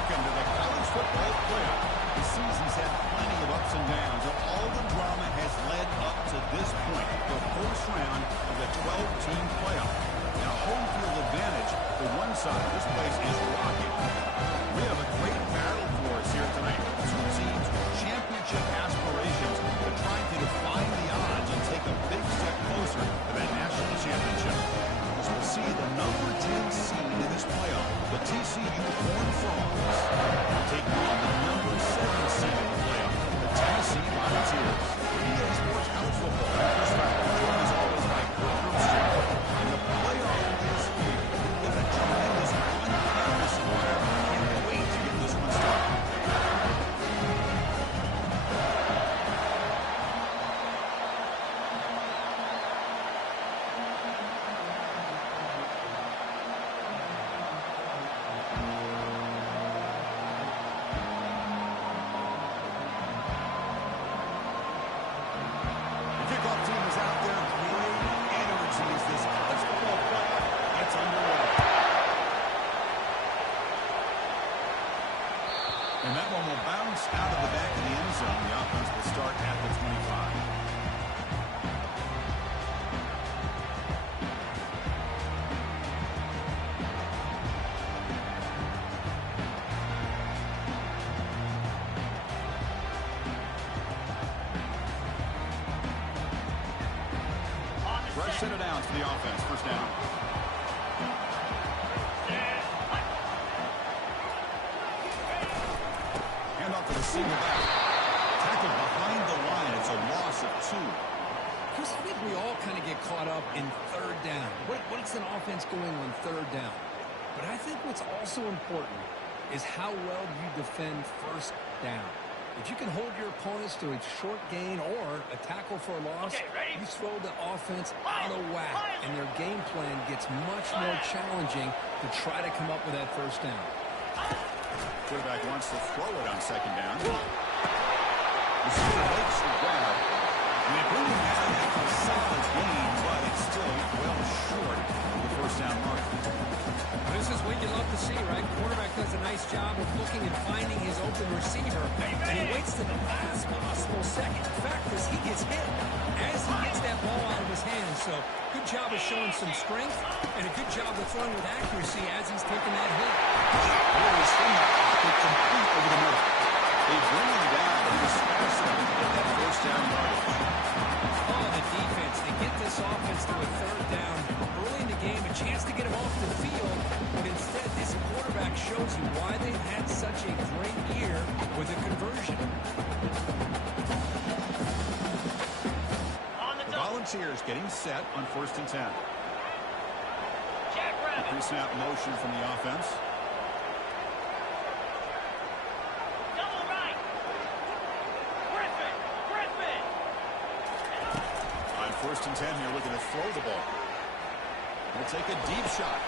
Welcome to the college football playoff. The season's had plenty of ups and downs, and all the drama has led up to this point, the first round of the 12-team playoff. Now, home field advantage for one side. This place is rocking. We have a great battle for us here tonight. Two teams with championship aspirations, but trying to defy the odds and take a big step closer to that national championship. As we'll see the number 10 seed in this playoff, the TCU Horned Frogs, taking on the number 7 seed in the playoff, the Tennessee Volunteers. EA Sports College Football, joined as always by Kirk Herbstreit. And the playoff is here. With a tremendous on-campus environment. Can't wait to get this one started. And that one will bounce out of the back of the end zone. The offense will start at the 25. Fresh set of downs for the offense. First down. Single back. Tackled behind the line. It's a loss of 2. Chris, I think we all kind of get caught up in third down. What's an offense going on third down? But I think what's also important is how well you defend first down. If you can hold your opponents to a short gain or a tackle for a loss, you throw the offense out of whack, and their game plan gets much more challenging to try to come up with that first down. Quarterback wants to throw it on second down. Receiver makes the grab. And they bring him down after a solid gain, but it's still well short of the first down mark. This is what you love to see, right? Quarterback does a nice job of looking and finding his open receiver, and he waits to the last possible second. In fact, as he gets hit, as he gets that ball out of his hands. So good job of showing some strength, and a good job of throwing with accuracy as he's taking that hit. Boys from the pocket complete over the middle. They bring him down, but he's fast enough to get that first down yardage. Oh, the defense. They get this offense to a third down early in the game, a chance to get him off the field, but instead this quarterback shows you why they've had such a great year with a conversion. The Volunteers getting set on 1st and 10. Pre-snap motion from the offense. On 1st and 10 here, looking to throw the ball. He'll take a deep shot.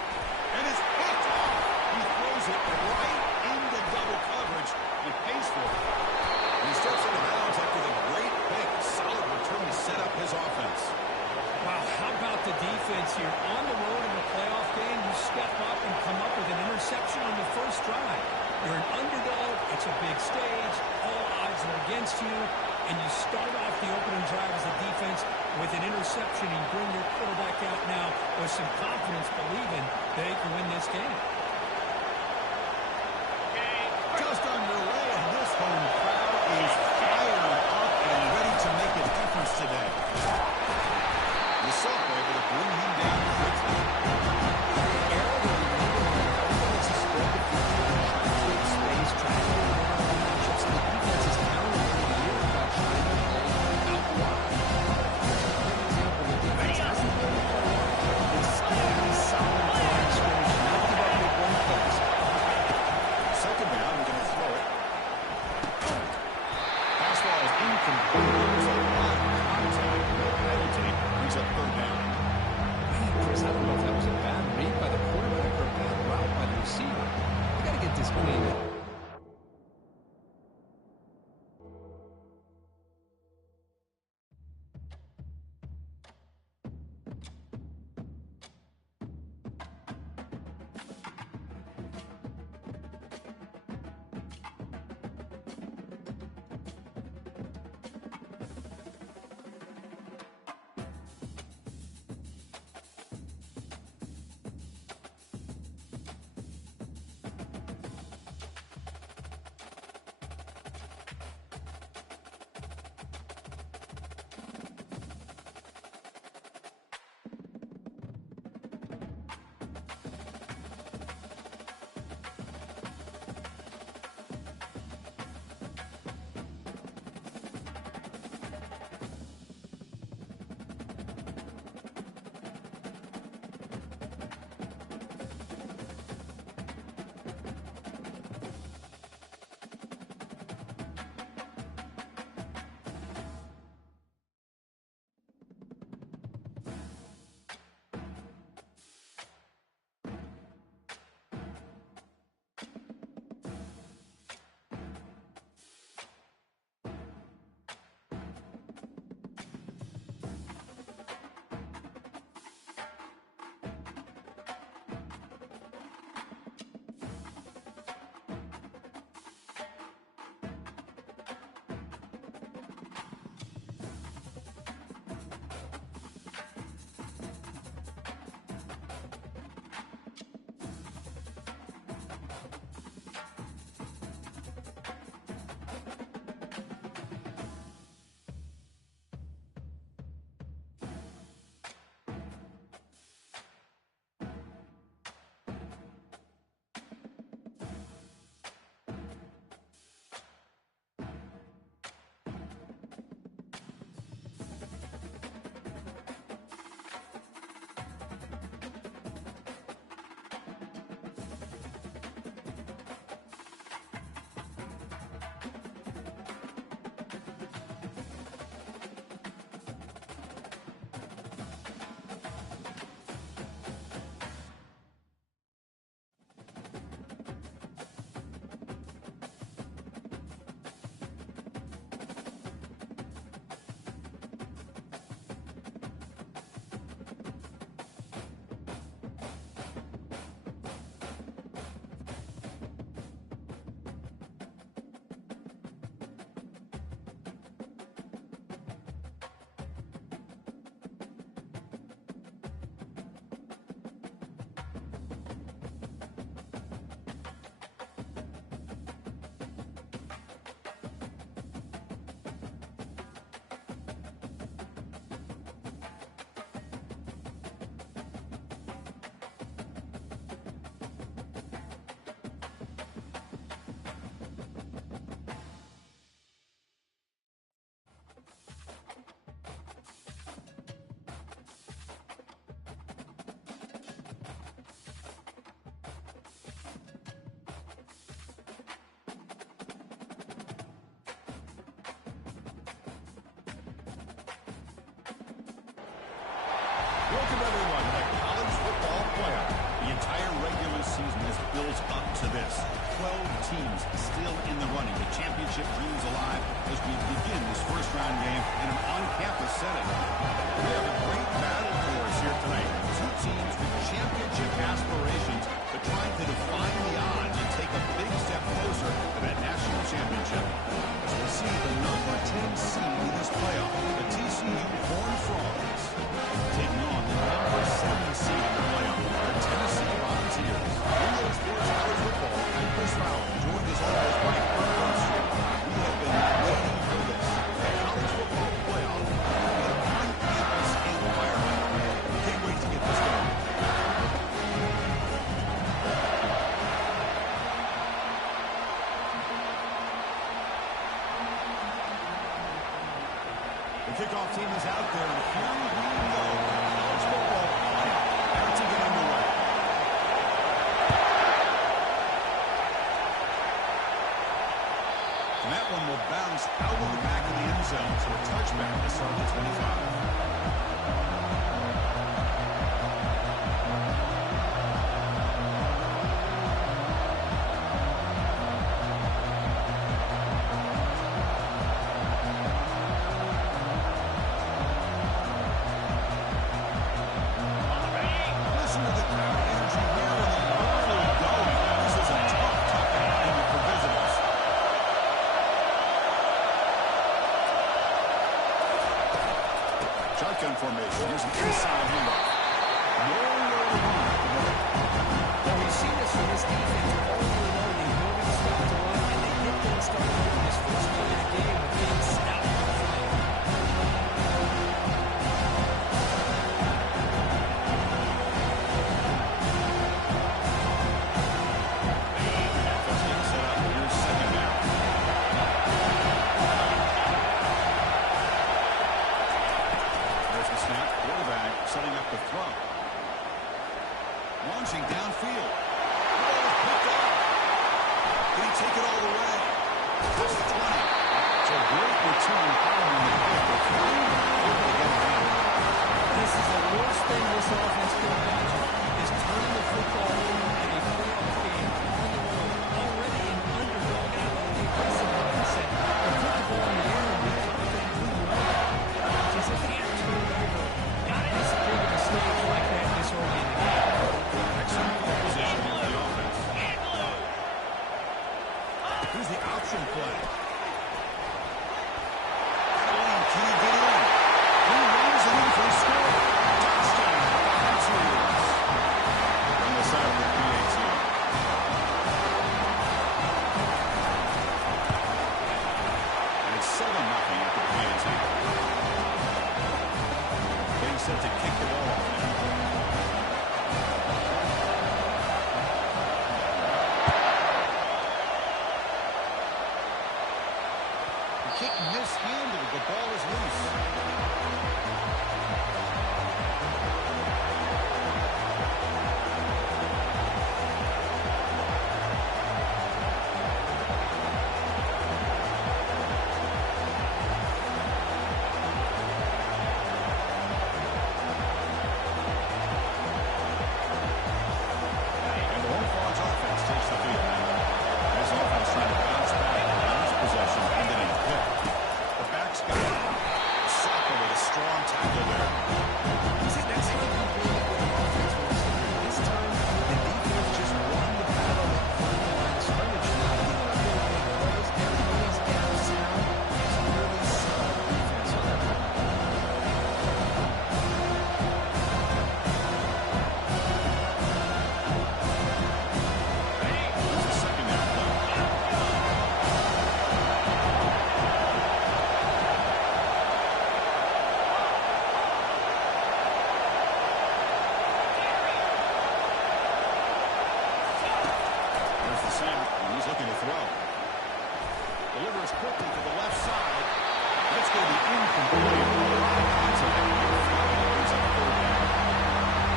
And it's picked off. He throws it right into double coverage. He pays for it. And he steps out of bounds after the great pick. Solid return to set up his offense. Wow, how about the defense here? On the road in a playoff game, you step up and come up with an interception on the first drive. You're an underdog. It's a big stage. All odds are against you. And you start off the opening drive as a defense with an interception and bring your quarterback out now with some confidence, believing that they can win this game. Just underway, and this home crowd is fired up and ready to make a difference today. The Soap were able to bring him down quickly. Welcome, everyone, to the college football playoff. The entire regular season has built up to this. 12 teams still in the running. The championship dreams alive as we begin this first-round game in an on-campus setting. We have a great battle for us here tonight. Two teams with championship aspirations, but trying to define the odds and take a big step closer to that national championship. As we see the number 10 seed in this playoff, the TCU Horned Frogs, taking on the number 7 seed in the playoff, the Tennessee Volunteers. In Sports College Football, I'm Chris Fowler, joined as always by Carl Street. We have been waiting for this. The college football playoff in an on-campus environment. Can't wait to get this going. The kickoff team is out there, and here we go. College football playoff about to get underway. And that one will bounce out of the back of the end zone for a touchback to start the 25. Shotgun formation. Here's an inside handoff. Nowhere to run. Well, we've seen this from this defense all year long. They know to stop the run, and they get them started in this first play of the game with being stout on the field. Let's get set up. Here's second down. There's the snap. Quarterback setting up the throw. Launching downfield. The ball is picked up. Did he take it all the way? That's the 20. It's a great return following the pick. They're trying to get it in. This is the worst thing this offense could imagine, is turning the football over in a playoff game on the road, already an underdog. And I love the aggressive mindset. They put the ball in the air and we can move around. Just a can't turn it over. Got it. It's a big mistake like that this early in the game. Excellent position of the offense. Here's the option play. Can he get in? He runs it in for a score. Touchdown. Volunteers. On the side of the PAT. And it's 7-0 after the PAT. Getting set to kick the ball off now. The kick mishandled. The ball is loose. And the Horned Frogs offense takes the field. This offense trying to bounce back on this possession, ended in a pick. The back's got it. Soccer with a strong tackle there. See, that's how you build up what an offense wants to do. This time, the defense just won the battle up front of the line of scrimmage. Now, even though they're big plays, everybody's down sound. It's a really solid defense on that one. Here's the second down play. There's the snap, and he's looking to throw. Delivers quickly to the left side. That's going to be incomplete. Brings up third down.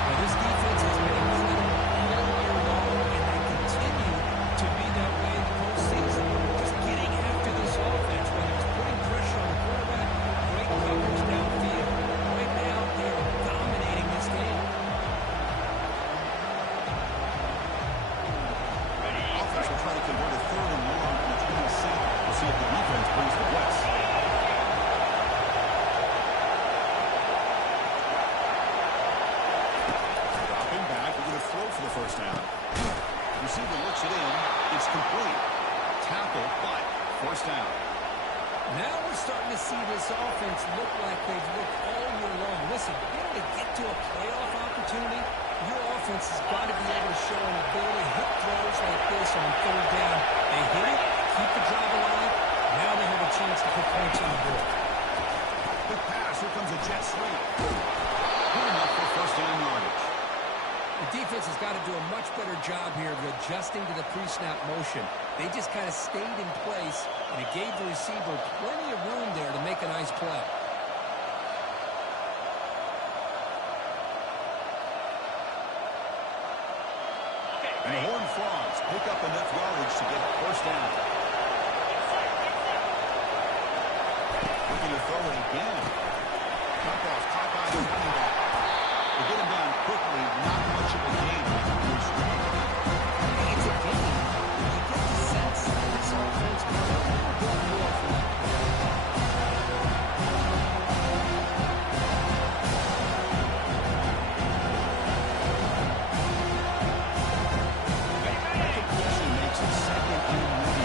Now, this defense has been incredible all year long, and they continue to be that way in the postseason. Just getting after this offense, whether it's putting pressure on the quarterback, great coverage downfield. Right now, they are dominating this game. receiver looks it in. It's complete. Tackle, but first down. Now we're starting to see this offense look like they've looked all year long. Listen, to be able to get to a playoff opportunity, your offense has got to be able to show an ability to hit throws like this on third down. They hit it, keep the drive alive. Now they have a chance to put points on the board. Good pass. Here comes a jet sweep. Good enough for first down yardage. The defense has got to do a much better job here of adjusting to the pre-snap motion. They just kind of stayed in place, and it gave the receiver plenty of room there to make a nice play. And the Horned Frogs pick up enough yardage to get a first down. Looking to throw it again. Dump-off caught by the running back. They get him down quickly. Not much of a gain on the completion. It's a game. You get the sense that this offense can do a little bit more for that play. That completion makes it second and many.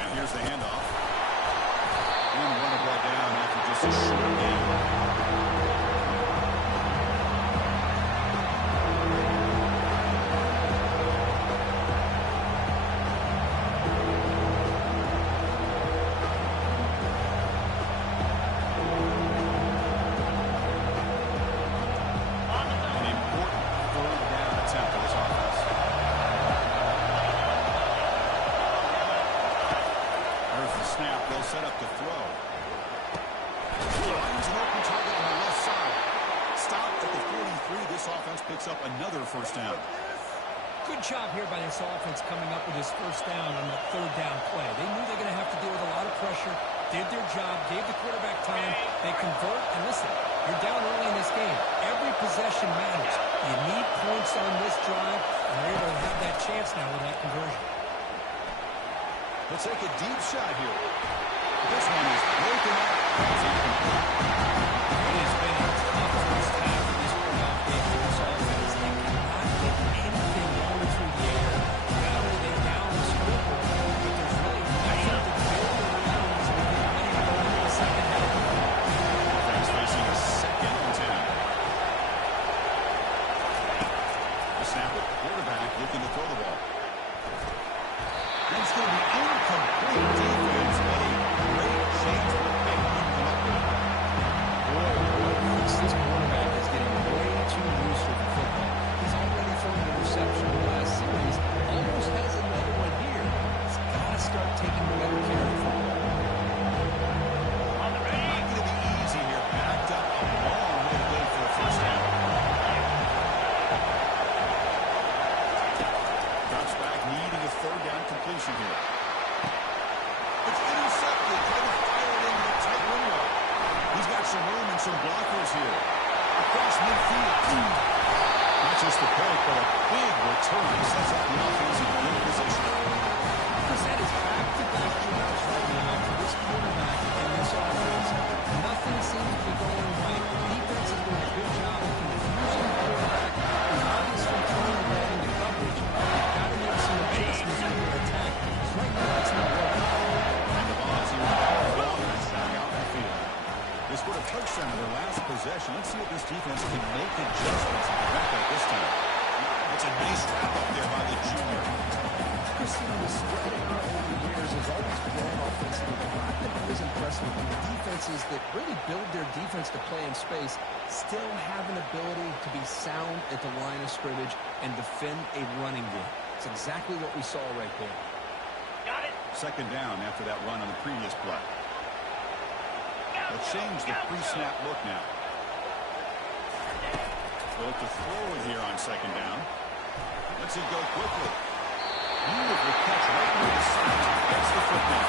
And here's the handoff. And one brought down after just a short game. An important third down attempt for this offense. There's the snap. They'll set up to throw. Finds an open target on the left side. Stopped at the 43. This offense picks up another first down. Good job here by this offense coming up with this first down on that third down play. They knew they're going to have to deal with a lot of pressure, did their job, gave the quarterback time. They convert, and listen, you're down early in this game. Every possession matters. You need points on this drive, and they're able to have that chance now with that conversion. Let's take a deep shot here. This one is broken up. It's incomplete. It has been a tough first half of this playoff game for this offense. They cannot get anything going through the air. Not only they down the scribble, but there's really nothing to build around as we get ready to go into the second half. Offense facing a second and 10. The snap with quarterback looking to throw the ball. That's going to be incomplete defense, but a great chance for the big one to come up with. Boy, this quarterback is getting way too loose with the football. He's already thrown an interception in the last series. Almost has another one here. He's got to start taking better care of the football. Not going to be easy here. Backed up a long way to go for a first down. Drops back, needing a third down completion here. It's intercepted. Trying to fire it into the tight window. He's got some room and some blockers here. Across midfield. Not just the break, but a big return. Sets up the offense in good position. Chris, that is back-to-back drives right now for this quarterback and this offense. Nothing seems to be going right. The defense is doing a good job of confusing the quarterback. He's obviously throwing the ball into coverage. They've got to make some adjustments in their attack. Because right now it's not working. And the ball is here all along and it's back out in the field. They scored a touchdown in their last possession. Let's see if this defense can make adjustments and prevent that this time. It's a nice wrap up there by the junior. Chris, the spread out over the years has always been offensively, but what I've been always impressed with the defenses that really build their defense to play in space still have an ability to be sound at the line of scrimmage and defend a running game. It's exactly what we saw right there. Got it. Second down after that run on the previous play. They'll change the pre-snap look now. They'll look to throw it here on second down. Let's it go quickly. Beautiful catch right near the sideline. Gets the foot down.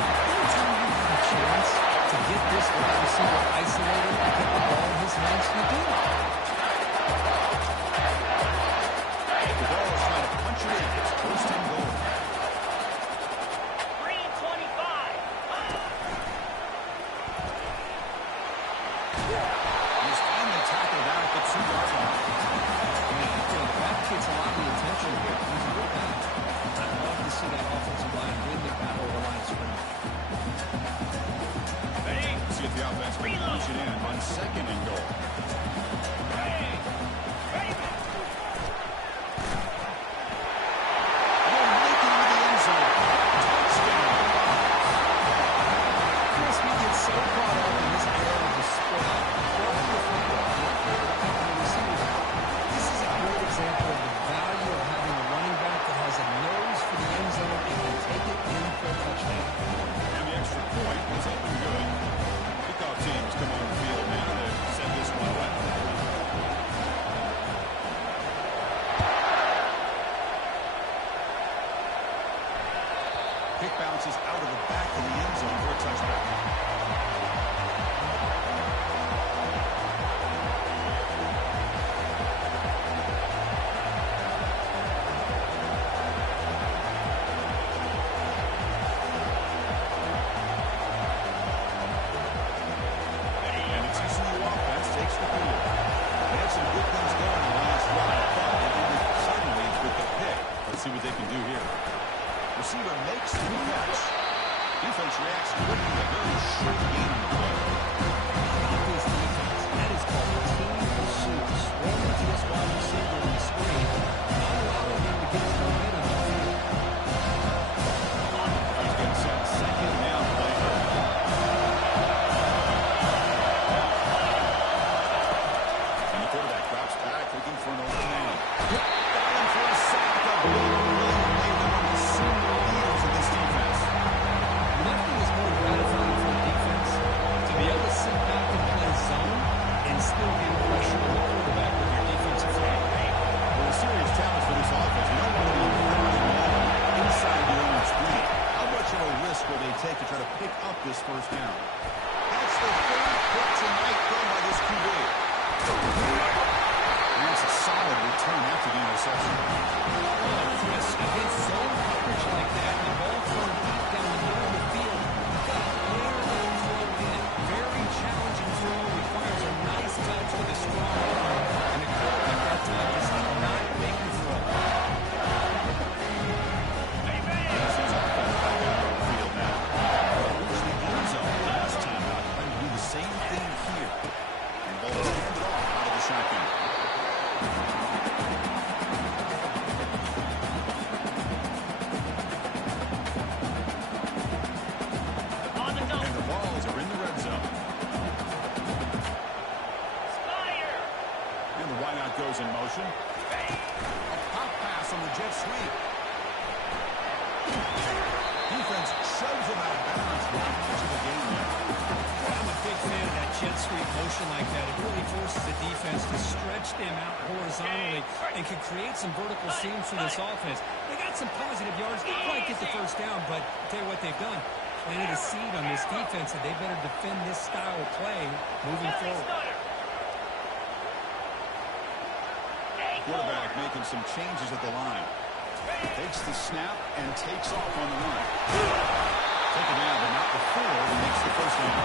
Anytime you have a chance to get this wide receiver isolated and get the ball in his hands, you do. The ball is trying to punch it in. It's first and goal. 3:25. it in on 2nd and goal. Kick bounces out of the back of the end zone for a touchback. And the TCU offense takes the field. They had some good things going in the last drive, but it ended sideways with the pick. Let's see what they can do here. Receiver makes the catch. Defense reacts quickly. A very short game in the play. This defense, that is called team pursuit. Swarming to this wide receiver on the screen, not allowing him to get his momentum on the field. He's getting set. 2nd down play. And the quarterback drops back looking for an open man. Got him for a sack. The ball made them one of the senior leaders of this defense. Nothing is more gratifying for a defense to be able to sit back and play zone and still get pressure on the quarterback with your defensive front. Well, the serious challenge for this offense, you don't want to be inside your own screen. How much of a risk will they take to try to pick up this first down? That's the 3rd pick tonight thrown by this QB. And that's a solid return after the interception. Chris, against zone coverage like that, the ball thrown deep down the middle of the field, you've got to layer that throw in. Very challenging throw, requires a nice touch with a strong arm, and the quarterback that time just did not make the throw. This is offense back out on the field now. Reached the end zone last time out. Trying to do the same thing here. And ball is handed off out of the shotgun. And the balls are in the red zone. And the wideout goes in motion. A pop pass on the jet sweep. Defense shoves him out of bounds. Not much of a game there. I'm a big fan of that jet sweep motion like that. It really forces the defense to stretch them out horizontally and can create some vertical seams for this offense. They got some positive yards. Didn't quite get the first down, but I'll tell you what they've done. Planted a seed on this defense, and they better defend this style of play moving forward. Quarterback making some changes at the line. Takes the snap and takes off on the run. Taken down, but not before he makes the first down.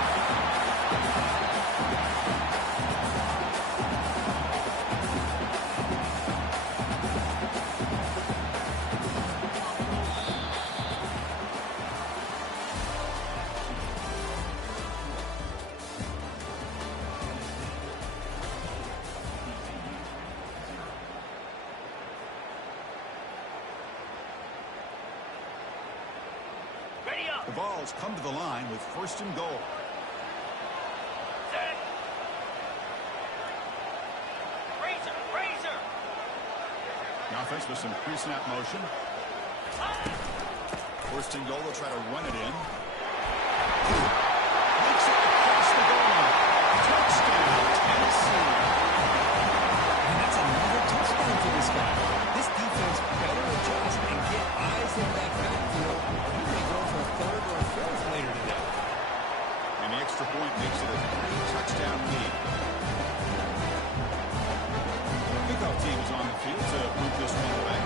The Vols come to the line with 1st and goal. Set. Razor. The offense with some pre-snap motion. 1st and goal, they'll try to run it in. Makes it across the goal line. Touchdown, Tennessee. And that's another touchdown for this guy. This defense better adjust and get eyes in that backfield. He may go for a 3rd or a 4th later today. And the extra point makes it a 3-touchdown lead. Kickoff team is on the field to move this one away.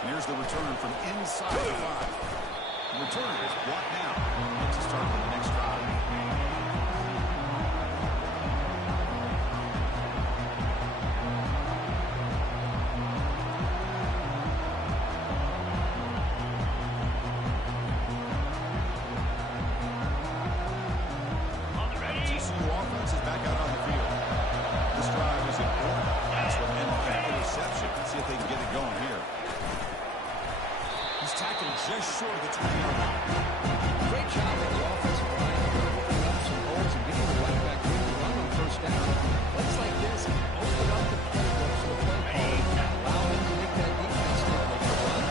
And here's the return from inside the 5. The return is blocked now. Let's start with the next drive. just short of the 20-yard line. Great job on the offensive line, opening up some holes and getting the running back to run on first down. Plays like this open up the playbook for the play caller, allow him to make that defense look like a run,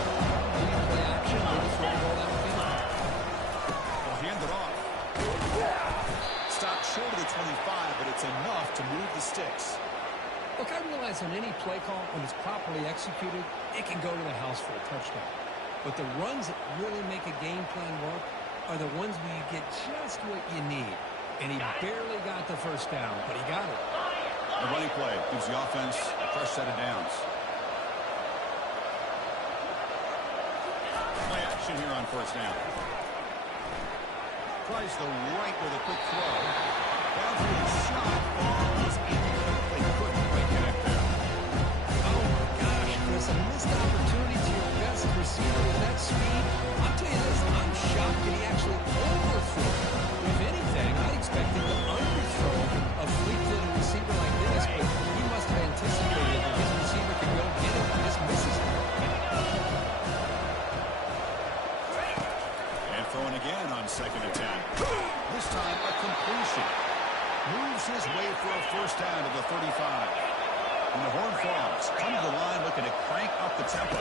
maybe play action, maybe throw the ball downfield. They'll hand it off. Stopped short of the 25, but it's enough to move the sticks. Look, I realize on any play call, when it's properly executed, it can go to the house for a touchdown. But the runs that really make a game plan work are the ones where you get just what you need. And he barely got the first down, but he got it. The running play gives the offense a fresh set of downs. Play action here on first down. Tries the right with a quick throw. Downfield shot. Ball is incomplete. Couldn't quite connect there. Oh, my gosh, Chris, a missed opportunity to your best receiver with that speed. I'll tell you this, I'm shocked that he actually overthrew. If anything, I expected to underthrow a fleet-footed receiver like this, but he must have anticipated that his receiver could go get it and just misses it. And throwing again on second and 10. This time a completion. Moves his way for a first down to the 35. And the Horned Frogs come to the line looking to crank up the tempo.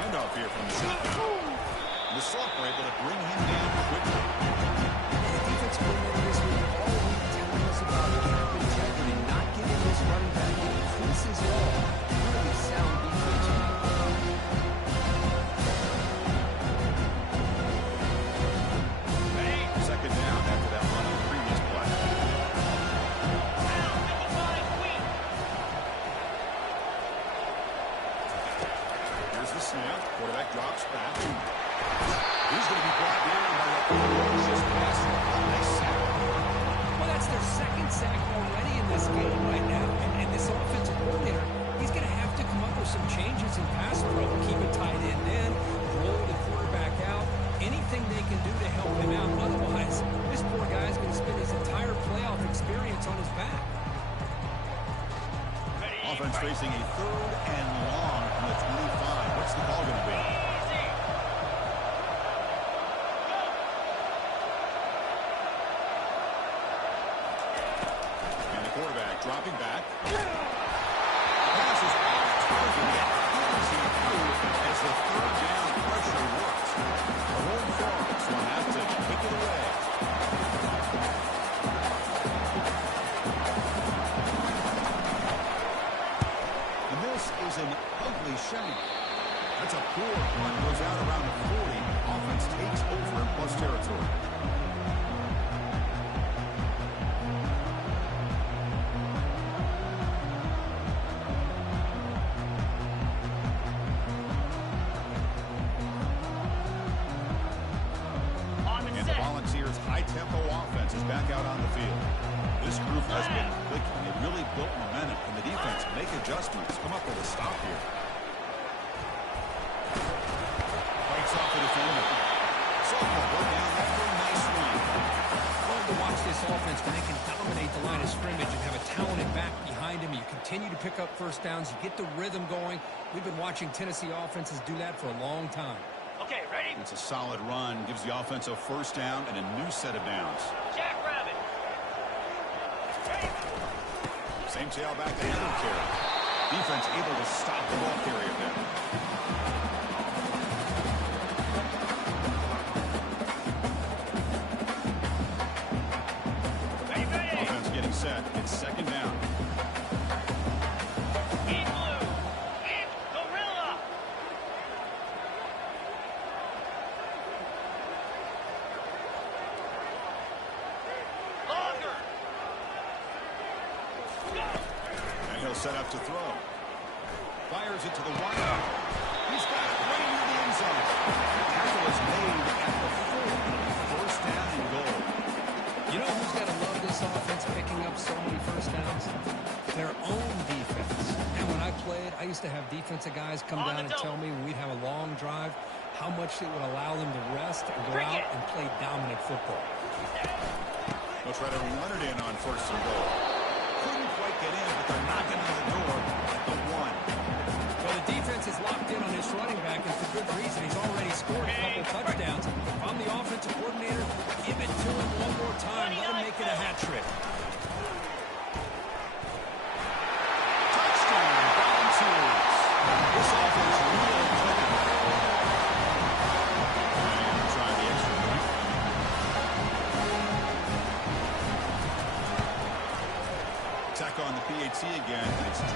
Handoff here from the shotgun. And the Salk were able to bring him down quickly. The defense coordinator this week all week telling us about camp integrity, not giving this running back any creases at all. Really sound defense on that. Second down after that run on the previous play. Here's the snap. Quarterback drops back. He's going to be brought down by a ferocious passer. Nice sack. Well, that's their second sack already in this game right now. And this offensive coordinator, he's going to have to come up with some changes in pass pro. Keep a tight end in, roll the quarterback out. Anything they can do to help him out. Otherwise, this poor guy's going to spend his entire playoff experience on his back. Offense facing a third and long from the 25. What's the call going to be? And the quarterback dropping back. Pass is off target. Easy through as the third down pressure works. The Horned Frogs will have to kick it away. And this is an ugly shank. That's a poor punt. Goes out around the 40. Offense takes over in plus territory. And the Volunteers' high-tempo offense is back out on the field. This group has been clicking. They really built momentum, and the defense make adjustments. Come up with a stop here. Breaks off the defender. Sophomore go down after a nice run. Love to watch this offense when they can dominate the line of scrimmage and have a talented back behind him. You continue to pick up first downs. You get the rhythm going. We've been watching Tennessee offenses do that for a long time. Okay, ready? It's a solid run. Gives the offense a first down and a new set of downs. Jackrabbit. Same tailback to handle carry. Defense able to stop the ball carrier there. Ready. Offense getting set. It's second down. In blue. In gorilla. Longer. And he'll set up to throw. Fires it to the wide. He's got it right into the end zone. The tackle is made at the 4. First down and goal. You know who's got to love this offense picking up so many first downs? Their own defense. And when I played, I used to have defensive guys come down and tell me when we'd have a long drive how much it would allow them to rest and go out and play dominant football. They'll try to run it in on first and goal. Couldn't quite get in, but they're knocking on the door at the 1. Well, the defense is locked in on his running back, and for good reason. He's already scored PAT again, and it's 28-0.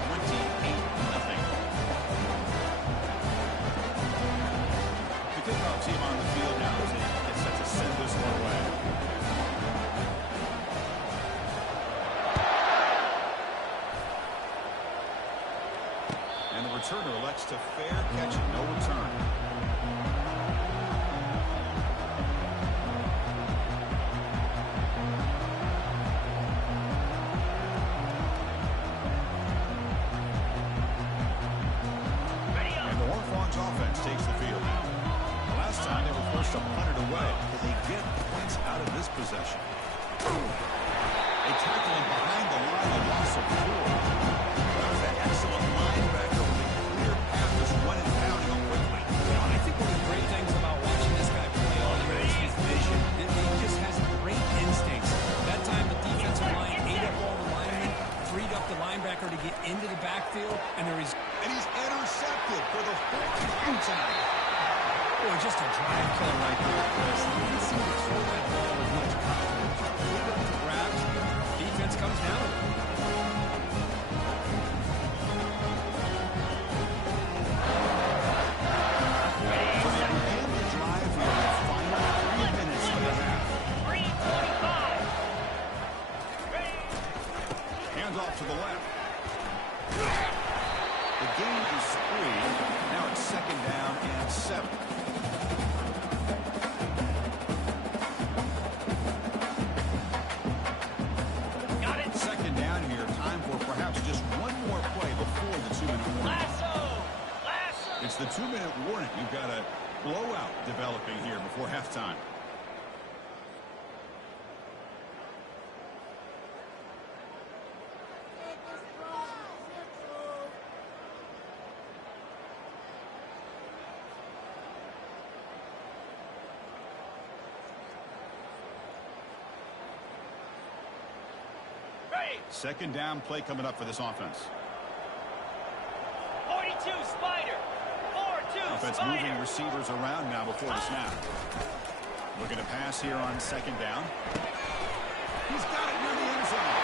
The kickoff team on the field now as they get set to send this one away. And the returner elects to fair catch it, no return. And the Hornets offense takes the field now. The last time they were forced to punt it away. Can they get points out of this possession? They tackle him behind the line, a loss of 4. That was an excellent linebacker with a clear path just running down him quickly. I think one of the great things about watching this guy play all year is his vision. He just has great instincts. That time the defensive line ate up all the linemen, freed up the linebacker to get into the backfield, and there is... And he's intercepted for the 4th time tonight. Boy, just a drive killer right there, Chris. He didn't seem to throw that ball with much confidence. Freed up the grabs, defense comes down. So they begin the drive here in the final 3 minutes of the half. 3:45. Ready. Hands off to the left. The gain is 3. Now it's 2nd down and 7. Got it. 2nd down here. Time for perhaps just one more play before the 2-minute warning. Lasso. Lasso. It's the 2-minute warning. You've got a blowout developing here before halftime. Ready. 2nd down play coming up for this offense. 42 Spider. 4-2 Offense Spider. moving receivers around now before the snap. Looking to pass here on 2nd down. He's got it near the end zone.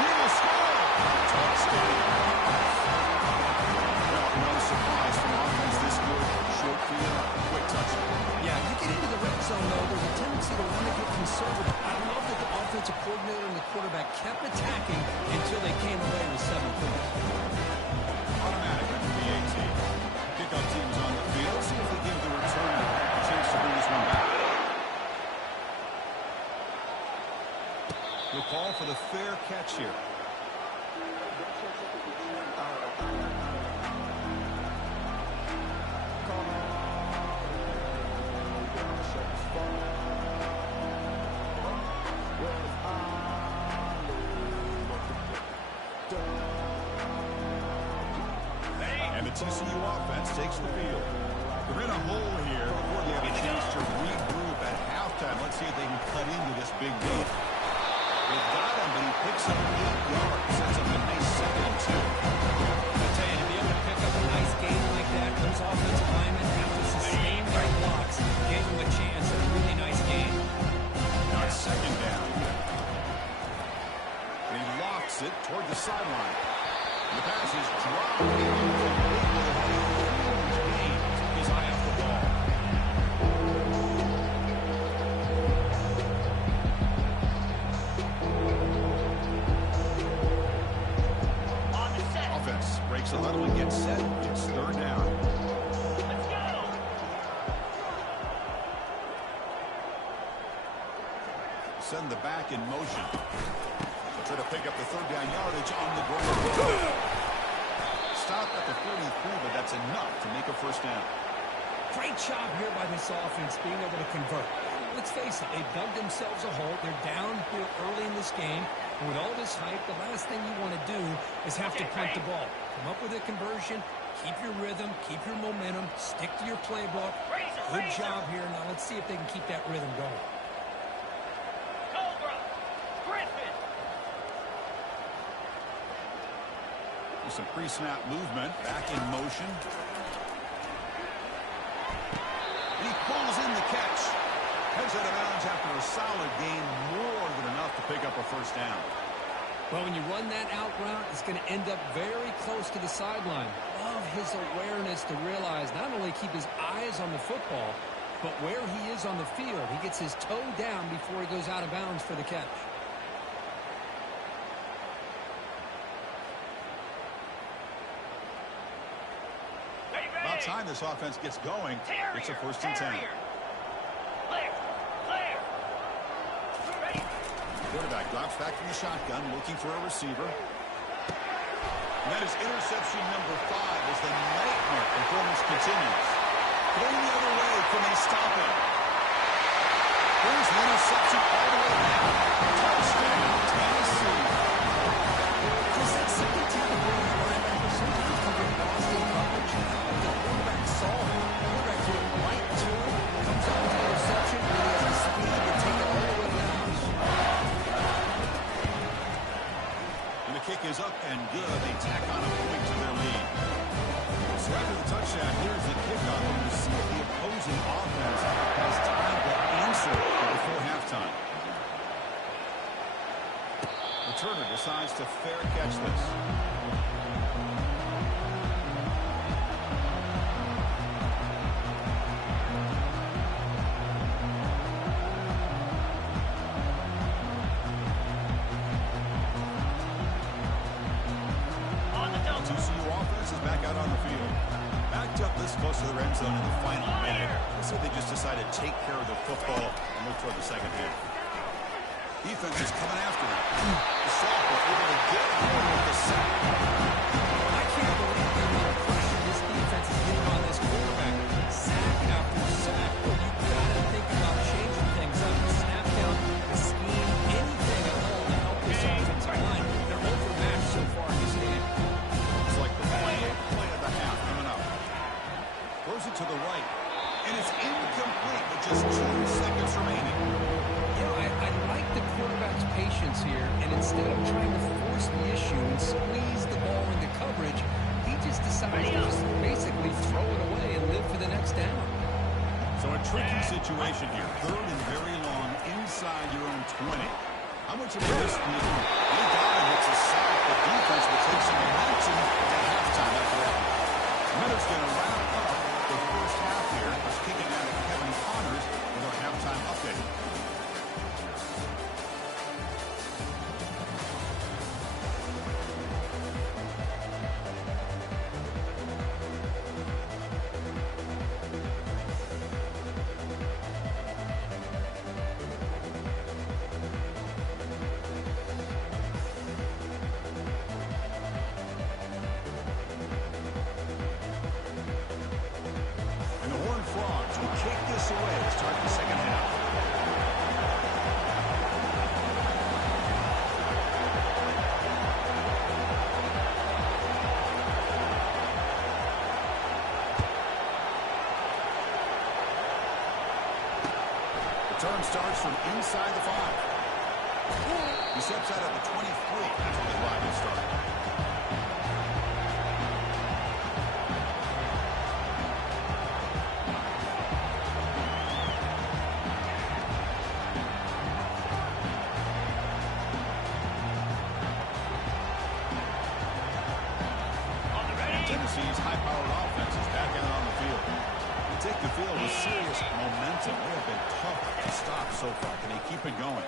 He will score. Touchdown. Well, no surprise from offense this good. Short field, quick touchdown. Yeah, you get into the red zone, though, there's a tendency to want to get conservative. I love that the offensive coordinator and the quarterback kept attacking until they came away with 7 points. Automatic at the PAT. Kickoff team's on the field. See if they give the returner a chance to bring this one back. We'll call for the fair catch here. And the TCU offense takes the field. They're in a hole here before they have a chance to regroup at halftime. Let's see if they can cut into this big lead. They've got him, but he picks up 8 yards. Sets up a nice 2nd and 2. I tell you, to be able to pick up a nice game like that, those offensive linemen have to sustain their blocks, gave them a chance at a really nice game. Now it's 2nd down. And he lofts it toward the sideline. And the pass is dropped. Gain. Took his eye off the ball. On the set. Offense breaks a huddle and gets set. It's 3rd down. Let's go. Send the back in motion. They'll try to pick up the 3rd down yardage on the ground. Stop at the 43, but that's enough to make a 1st down. Great job here by this offense being able to convert. Let's face it, they dug themselves a hole. They're down here early in this game. And with all this hype, the last thing you want to do is have to punt the ball. Come up with a conversion, keep your rhythm, keep your momentum, stick to your playbook. Good job here. Now let's see if they can keep that rhythm going. Cobra. Griffin. Some pre-snap movement, back in motion. He pulls in the catch. Heads out of bounds after a solid gain, more than enough to pick up a 1st down. Well, when you run that out route, it's going to end up very close to the sideline. Love his awareness to realize not only keep his eyes on the football, but where he is on the field. He gets his toe down before he goes out of bounds for the catch. About time this offense gets going. It's a 1st and 10. Clear. Ready. Quarterback drops back from the shotgun, looking for a receiver. And that is interception number 5 as the nightmare performance continues. Going the other way, can they stop it? Here's the interception all the way down. Touchdown, Tennessee. Chris, that second team of linebackers sometimes can get lost in coverage. The quarterback saw it. The quarterback threw it right to him. Comes out with the interception, and he has the speed to take it all the way down. And the kick is up and good. They tack on a point to their lead. So after the touchdown, here's the kickoff. And you see the opposing offense has time to answer before halftime. Returner decides to fair catch this. On the double. TCU offense is back out on the field. Backed up this close to the red zone in the final minute. Looks like they just decided to take care of the football and look toward the second half. Defense is coming after him. The sophomore able to get home with the sack. I can't believe the amount of pressure this defense is getting on this quarterback. Sack after sack. Well, you've got to think about changing things up. The snap count, the scheme, anything at all to help this offensive line. They're overmatched so far in this game. It's like the final play of the half coming up. Throws it to the right. And it's incomplete with just 2 seconds remaining. I like the quarterback's patience here, and instead of trying to force the issue and squeeze the ball into coverage, he just decides to just basically throw it away and live for the next down. So a tricky situation here. 3rd and very long inside your own 20. How much of a risk do you think? They got him. It's a sack. The defense will take some momentum at halftime after that. Miller's going to wrap up the first half here. Let's kick it out of Kevin Connors with our halftime update. And the Horned Frogs will kick this away to start the second half. Return starts from inside the 5. He steps out at the 23. That's where the ride will start. Tennessee's high-powered offense is back out on the field. They take the field with serious momentum. They have been tough to stop so far. Can they keep it going?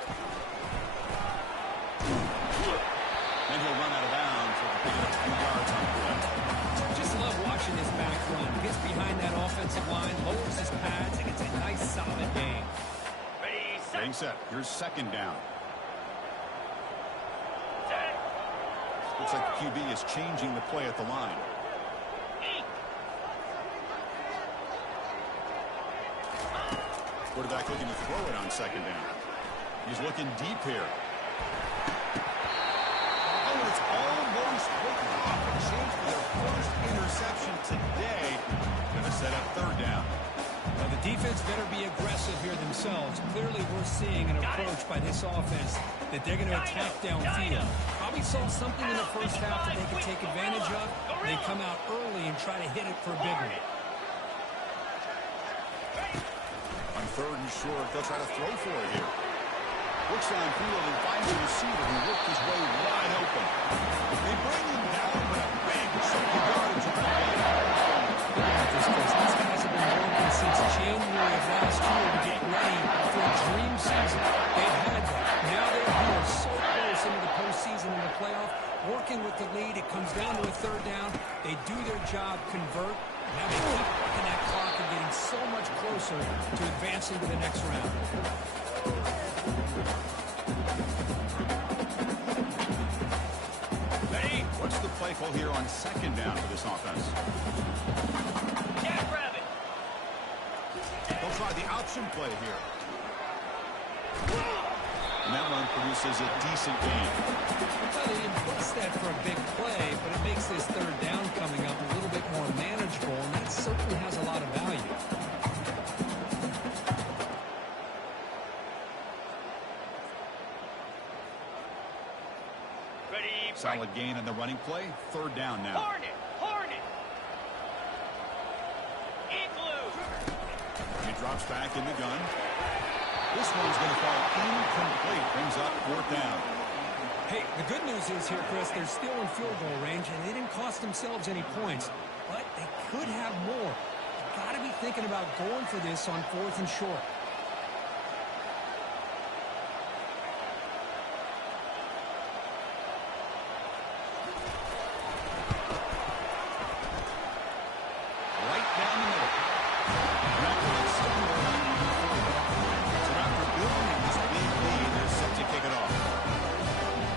And he'll run out of bounds with a pick up 2 yards on the play. Just love watching this back run. Gets behind that offensive line, lowers his pads, and it's a nice, solid game. Ready, set. Getting set. Here's 2nd down. Set. Looks like the QB is changing the play at the line. Quarterback looking to throw it on 2nd down. He's looking deep here. Oh, it's almost broken off. A chance for their first interception today. Going to set up 3rd down. Well, the defense better be aggressive here themselves. Clearly, we're seeing an approach by this offense that they're going to attack downfield. Probably saw something in the first half that they could take advantage of. They come out early and try to hit it for a big one. On 3rd and short, they'll try to throw for it here. Looks downfield and finds a receiver who worked his way wide open. They bring him down, but a big chunk of yardage on that play. These guys have been working since January of last year to get ready for a dream season. They've had that. Now they're here so close into the postseason and the playoff. Working with the lead, it comes down to a third down. They do their job, convert. Now they keep working that clock and getting so much closer to advancing to the next round. Hey, what's the play call here on second down for this offense? Jackrabbit. They'll try the option play here. And that one produces a decent gain. Well, they didn't bust that for a big play, but it makes this third down coming up a little bit more manageable, and that certainly has a lot of value. Ready. Solid gain on the running play. Third down now. Hornet. Hornet. Igloo. He drops back in the gun. This one's going to fall incomplete. Brings up fourth down. Hey, the good news is here, Chris, they're still in field goal range, and they didn't cost themselves any points, but they could have more. You've got to be thinking about going for this on fourth and short. Right down the middle. Miraculous somewhere around the 40. So after building this big lead, they're set to kick it off.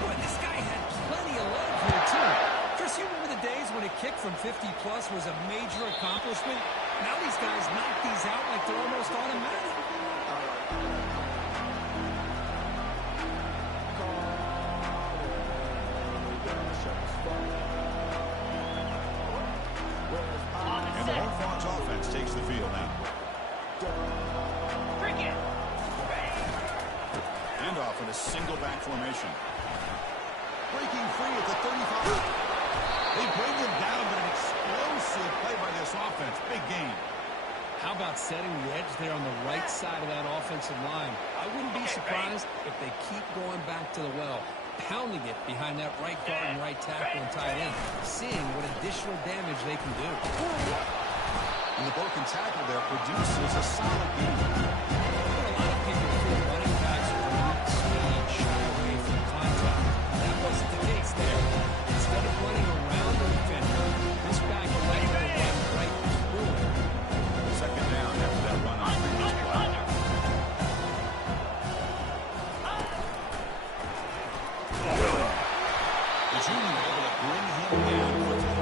Boy, this guy had plenty of love here, too. Chris, you remember the days when a kick from 50-plus was a major accomplishment? Now these guys knock these out like they're almost automatic. And the Home Frogs offense takes the field now. Bring it. Handoff in a single back formation. Breaking free at the 35. They bring him down, but an explosive play by this offense. Big gain. How about setting the edge there on the right side of that offensive line? I wouldn't be surprised if they keep going back to the well, pounding it behind that right guard and right tackle and tight end, seeing what additional damage they can do. And the broken tackle there produces a solid gain. But a lot of people feel running backs with elite speed shy away from contact. That wasn't the case there. Instead of running around the defender, this back led to run right through him. Second down after that run on previous play. The junior able to bring him down quickly.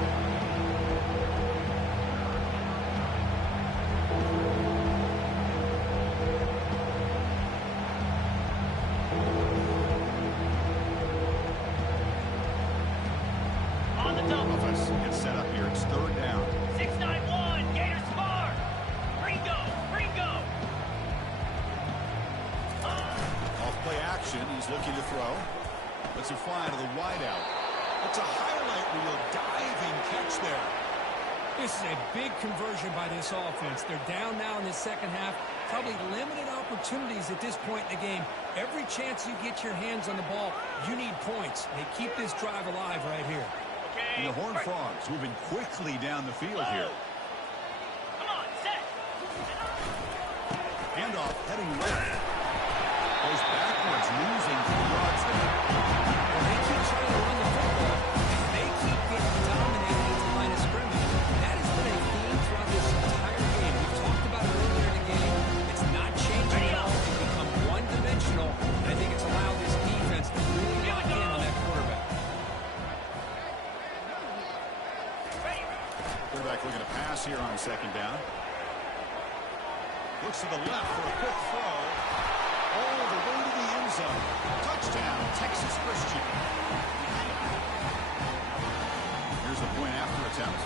On the double. Offense gets set up here. It's third down. 691. Gator smart. Ringo. Ringo. Off play action. He's looking to throw. Lets it fly to the wideout. It's a highlight reel diving catch there. This is a big conversion by this offense. They're down now in the second half. Probably limited opportunities at this point in the game. Every chance you get your hands on the ball, you need points. They keep this drive alive right here. And Okay. the Horned Frogs moving quickly down the field here. Come on, set. Handoff heading left. Goes backwards, losing 3 yards there. Well, they keep trying to run the football, and they keep getting dominated at the line of scrimmage. That has been a theme throughout this entire game. We talked about it earlier in the game. It's not changing at all. They become one-dimensional, and I think it's allowed this defense to really lock in on that quarterback. Ready. Quarterback looking to pass here on second down. Looks to the left for a quick throw. All the way to the end zone. Touchdown, Texas Christian. Here's the point after attempt.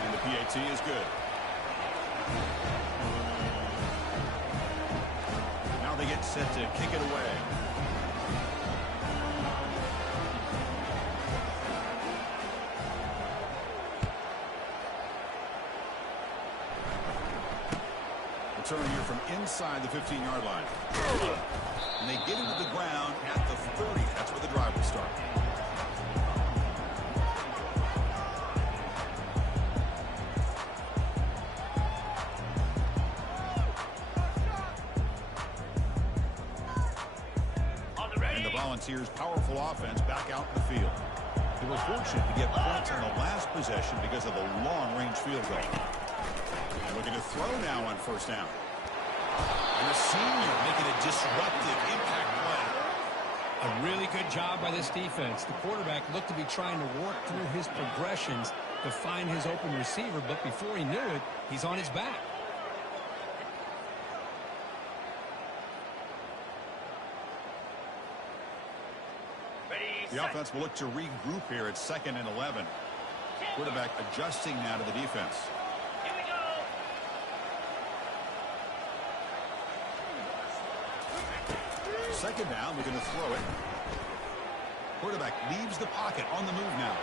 And the PAT is good. Now they get set to kick it away. return here from inside the 15-yard line. And they get him to the ground at the 30. That's where the drive will start. And the Volunteers' powerful offense back out in the field. They were fortunate to get points on the last possession because of a long-range field goal. And looking to throw now on first down. And the senior making a disruptive impact play. A really good job by this defense. The quarterback looked to be trying to work through his progressions to find his open receiver, but before he knew it, he's on his back. The offense will look to regroup here at 2nd and 11. Quarterback adjusting now to the defense. Here we go. Second down, looking to throw it. Quarterback leaves the pocket on the move now.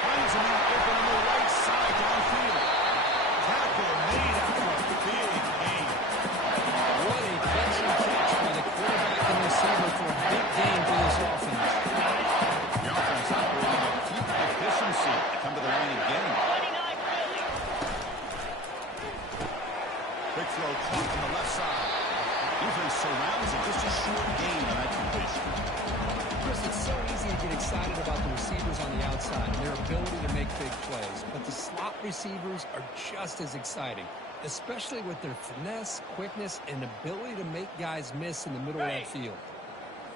Finds a man open on the right side downfield. Tackle made after a big gain. What a catch and catch by the quarterback and receiver for a big gain for this offense. The offense operating at peak efficiency. They come to the line again. 29 Philly. Quick throw caught on the left side. Defense surrounds it. Just a short gain on that completion. Chris, it's so easy to get excited about the receivers on the outside and their ability to make big plays, but the slot receivers are just as exciting, especially with their finesse, quickness, and ability to make guys miss in the middle of that field.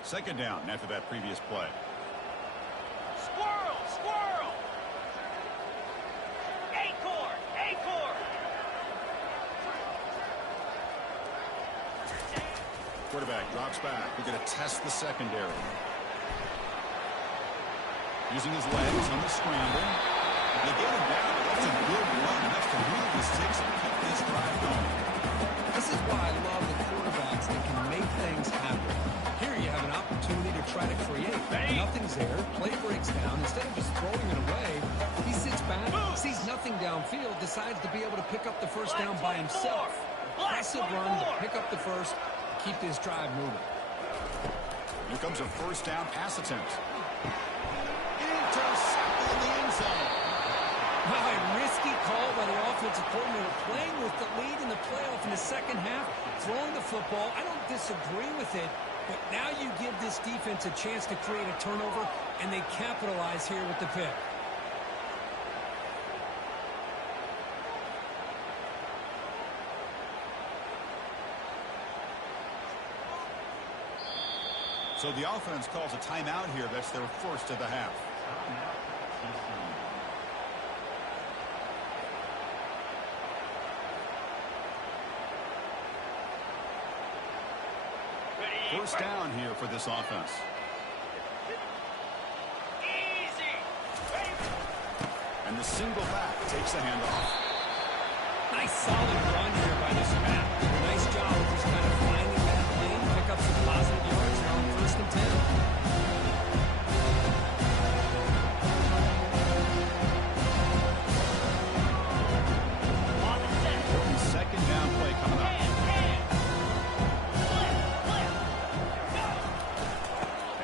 Second down after that previous play. Squirrel, squirrel. Acorn, acorn. Quarterback drops back. We're going to test the secondary. Using his legs on the scramble. They get him down. That's a good run. Enough to move the sticks and keep this drive going. This is why I love the quarterbacks that can make things happen. Here you have an opportunity to try to create. Nothing's there. Play breaks down. Instead of just throwing it away, he sits back, sees nothing downfield, decides to be able to pick up the first down by himself. Impressive run to pick up the first, keep this drive moving. Here comes a first down pass attempt. Intercepted in the end zone. Wow, a risky call by the offensive coordinator, playing with the lead in the playoff in the second half, throwing the football. I don't disagree with it, but now you give this defense a chance to create a turnover, and they capitalize here with the pick. So the offense calls a timeout here. That's their first of the half. First down here for this offense. Easy. And the single back takes the handoff. Nice solid run here by this back. Nice job of just kind of finding that lane, pick up some positive yards here on first and 10. On the set. Second down play coming up.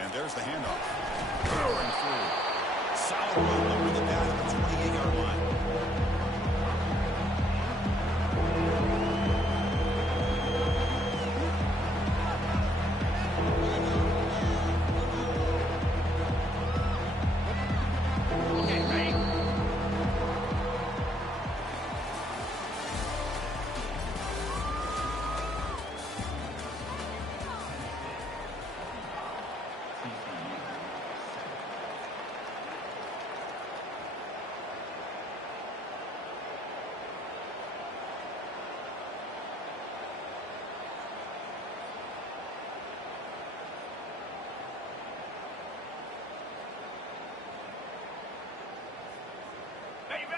And there's the handoff. Throwing through. Solid run over the bat at the 28-yard line.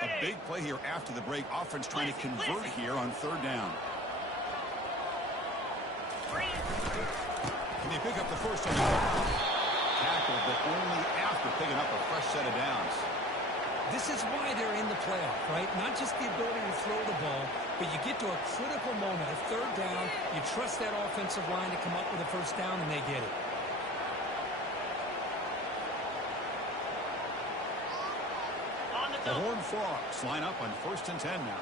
A big play here after the break. Offense trying to convert here on third down. Can they pick up the first on the tackle, but only after picking up a fresh set of downs. This is why they're in the playoff, right? Not just the ability to throw the ball, but you get to a critical moment, a third down, you trust that offensive line to come up with a first down, and they get it. The Horned Frogs line up on 1st and 10 now.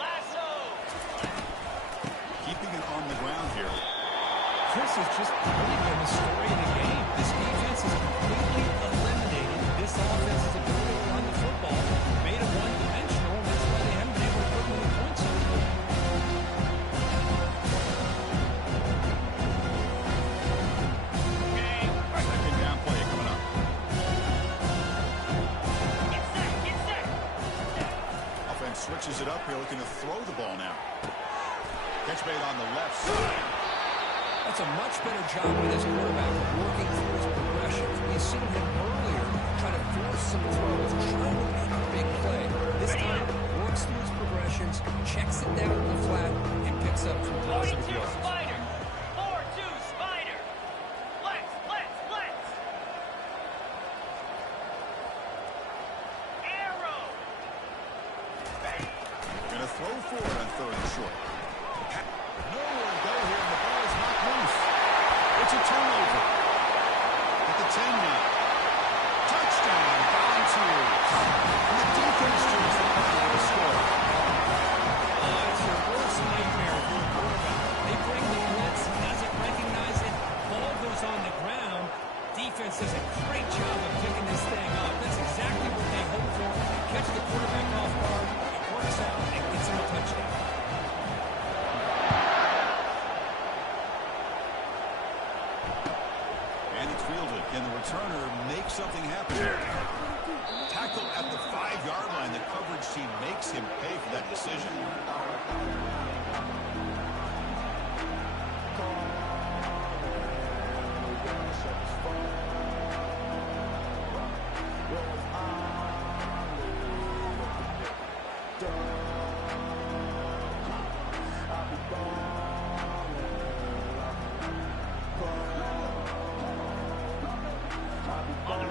Lasso. Keeping it on the ground here. Chris has just really been the story of the game. This defense has completely eliminated this offense's ability to run the football, made it one-dimensional, and that's why they haven't been able to put many points on the board. Second down play coming up. Get set. Offense switches it up here, looking to throw the ball now. Catch made on the left side. That's a much better job with his quarterback working through his progressions. We've seen him earlier try to force some throws, trying to make a big play. This time, works through his progressions, checks it down in the flat, and picks up some positive 42 yards. Spider. 4-2 Spider. Flex. Arrow. Gonna throw for it on 3rd and short. Nowhere to go here, and the ball is knocked loose. It's a turnover. At the 10 now. Touchdown, Volunteers. And the defense turns the ball to score. Oh, it's your worst nightmare if you're a quarterback. They bring the blitz, he doesn't recognize it, ball goes on the ground. Defense does a great job of picking this thing up. That's exactly what they hope for. Catch the quarterback off guard, it works out, and gets him a touchdown. And it's fielded. Can the returner make something happen here? Tackle at the 5-yard line. The coverage team makes him pay for that decision.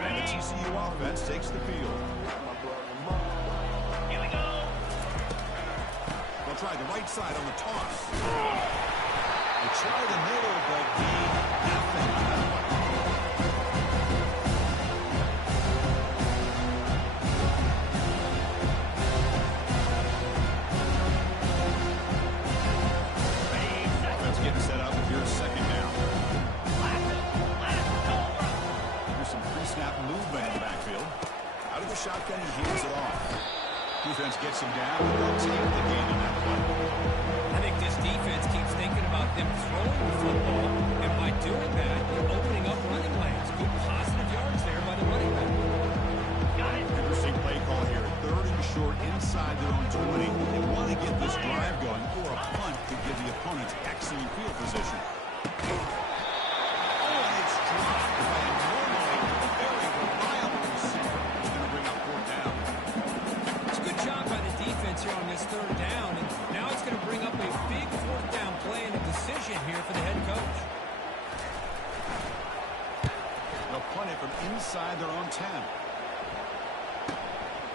And the TCU offense takes the field. Here we go. They'll try the right side on the toss. They try the middle, but gain nothing on that one. Offense getting set up. Here's 2nd down. Here's some pre-snap movement in the backfield. Out of the shotgun, he hands it off. Defense gets him down. They'll take the gain on that play. I think this defense keeps thinking about them throwing the football, and by doing that, they're opening up running lanes. Good positive yards there by the running back. Got it. Interesting play call here. 3rd and short inside their own 20. They want to get this drive going, or a punt could give the opponent excellent field position. Oh, and it's dropped by a normally very reliable receiver. He's going to bring up 4th down. It's a good job by the defense here on this 3rd down, and now it's going to bring up a big 4th down play and a decision here for the head coach. They'll punt it from inside their own 10.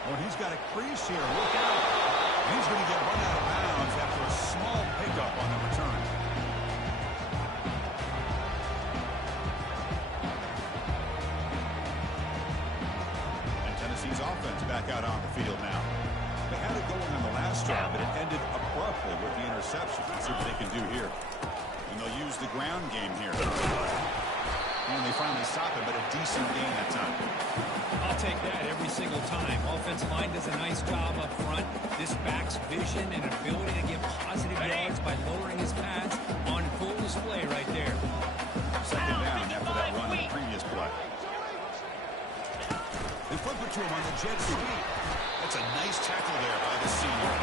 Oh, he's got a crease here. Look out. He's going to get run out of bounds after a small pickup on the return. And Tennessee's offense back out on the field now. They had it going on the last drive, but it ended abruptly with the interception. Let's see what they can do here. And they'll use the ground game here. And they finally stop it, but a decent gain that time. I'll take that every single time. Offensive line does a nice job up front. This back's vision and ability to get positive yards by lowering his pads on full display right there. 2nd down after that run in the previous play. They flip it to him on the jet sweep. That's a nice tackle there by the senior.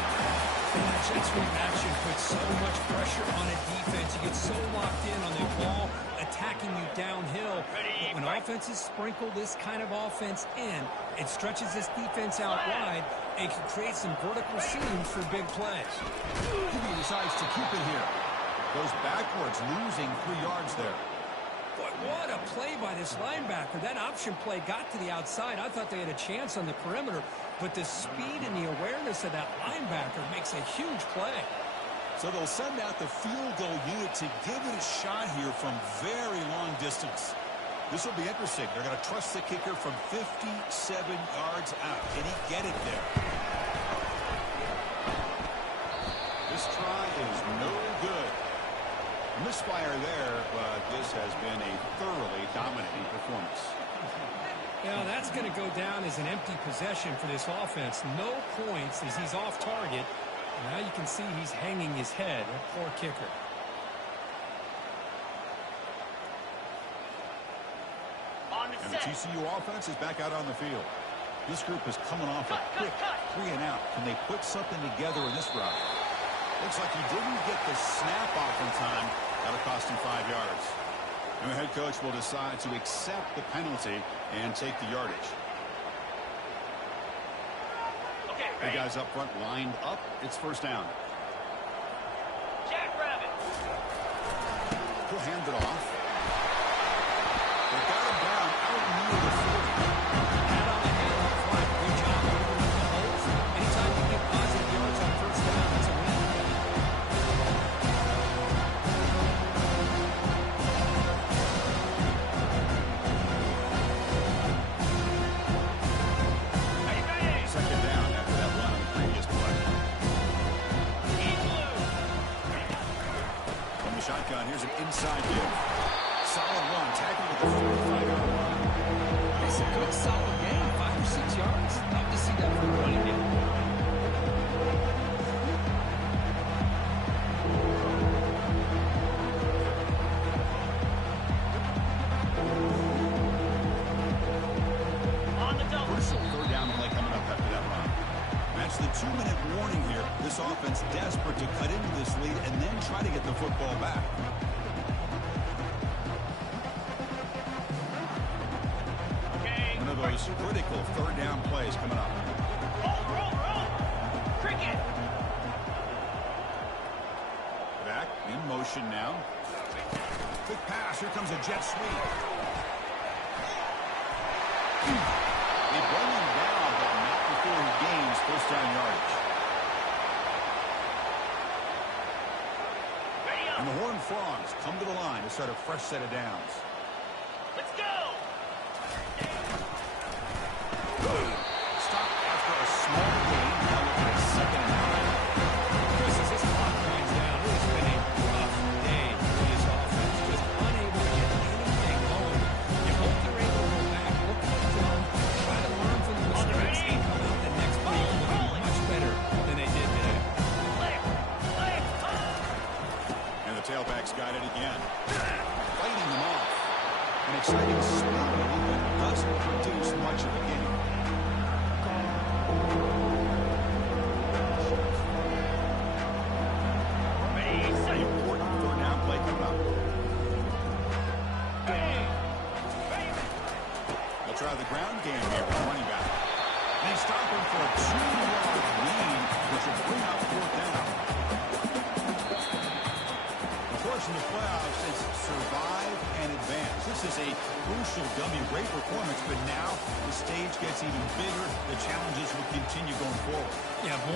That jet sweep action puts so much pressure on a defense. You get so locked in on the ball attacking you downhill. But when offenses sprinkle this kind of offense in, it stretches this defense out wide and can create some vertical seams for big plays. He decides to keep it here. Goes backwards, losing 3 yards there. Boy, what a play by this linebacker. That option play got to the outside. I thought they had a chance on the perimeter, but the speed and the awareness of that linebacker makes a huge play. So they'll send out the field goal unit to give it a shot here from very long distance. This will be interesting. They're going to trust the kicker from 57 yards out. Can he get it there? This try is no good. Misfire there, but this has been a thoroughly dominating performance. Yeah, that's going to go down as an empty possession for this offense. No points as he's off target. Now you can see he's hanging his head. A poor kicker. And the TCU offense is back out on the field. This group is coming off a quick 3 and out. Can they put something together in this route? Looks like he didn't get the snap off in time. That'll cost him 5 yards. And the head coach will decide to accept the penalty and take the yardage. Okay, The ready? guys up front lined up. It's first down. Jackrabbit. He'll hand it off. They got him down out near the 40. Pat on the head up front. Good job opening up the holes. Anytime you get positive yards on first down, it's a win. Ready? Second down after that run on the previous play. Team blue. From the shotgun, here's an inside give. Solid run, tackled at the 45-yard line. It's a good, solid game. 5 or 6 yards. Love to see that from the running game. On the double. Crucial third down play coming up after that run. That's the 2-minute warning here. This offense desperate to cut into this lead and then try to get the football back. Okay. One of those critical third down plays coming up. Over. Cricket. Back in motion now. Quick pass. Here comes a jet sweep. They bring him down, but not before he gains first down yardage. Ready And up. the Horned Frogs come to the line to start a fresh set of downs. Let's go. Stop after a small gain. Now looking at 2nd and 9. Chris, as this clock winds down, it has been a rough day for this offense. Just unable to get anything going. You hope they're able to go back, look at the film, try to learn from the mistakes, and come out the next week looking much better than they did today. Clear. And the tailbacks got it again. Fighting them off. An exciting spell that doesn't produce much of a game. Ready, An set. important third down play coming up. Ready. They'll try the ground game here with the running back. And they stop him for a 2-yard gain, which will bring up fourth down. Of course, in the playoffs, it's survive and advance. This is a crucial W. Great performance, but now the stage gets even bigger. The challenges will continue going forward. Yeah, more